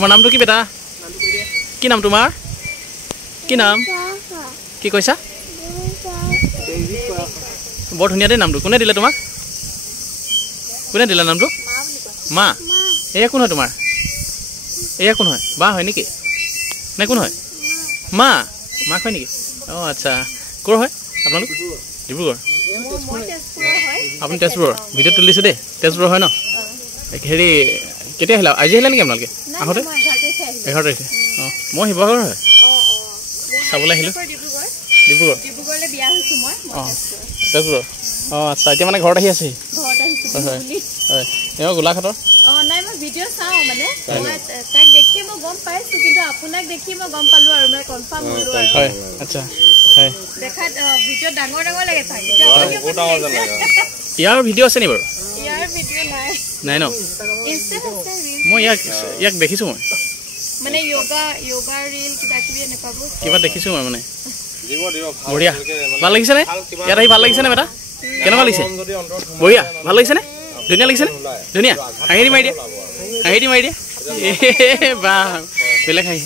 তোমাৰ নামটো কি বেটা কি নাম তোমাৰ কি নাম কি কৈছা বৰ ধুনীয়া দেই নামটো কোনে দিলে তোমাক কোনে দিলে নামটো মা এয়া কোন হয় তোমাৰ এয়া কোন হয় বা হয় নেকি নে কোন হয় মা মাক হয় নেকি অঁ আচ্ছা ক'ৰ হয় আপোনালোক ডিব্ৰুগড় আপুনি তেজপুৰৰ ভিডিঅ'ত তুলিছে দেই তেজপুৰৰ হয় ন হেৰি কেতিয়া আহিলা আজি আহিলা নেকি আপোনালোকে আহোঁতে 11 তাৰিখে অঁ মই শিৱসাগৰ হয় চাবলৈ আহিলোঁ ডিব্ৰুগড় অঁ তেজপুৰৰ অঁ আচ্ছা এতিয়া মানে ঘৰত আহি আছেহি হয় হয় তেওঁ গোলাঘাটৰ নাই মই ভিডিঅ' চাওঁ মানে তাক দেখি মই গম পাইছোঁ কিন্তু আপোনাক দেখি মই গম পালোঁ আৰু মই কনফাৰ্ম হ'লোঁ আৰু হয় আচ্ছা হয় দেখাত ভিডিঅ' ডাঙৰ ডাঙৰ লাগে চাই ইয়াৰ ভিডিঅ' আছে নি বাৰু ইয়াৰ ভিডিঅ' নাই ন ইনষ্টাত আছে মই ইয়াক দেখিছোঁ মই মানে য়োগা ৰীল কিবা কিবি এনেকুৱাবোৰ কিবা দেখিছোঁ মই মানে বঢ়িয়া ভাল লাগিছেনে ইয়াত আহি ভাল লাগিছেনে বেটা কেনেকুৱা লাগিছে বঢ়িয়া ভাল লাগিছেনে ধুনীয়া লাগিছেনে ধুনীয়া হাঁহি দি মাৰি দিয়া হাঁহি দি মাৰি দিয়া বা বেলেগ হাঁহি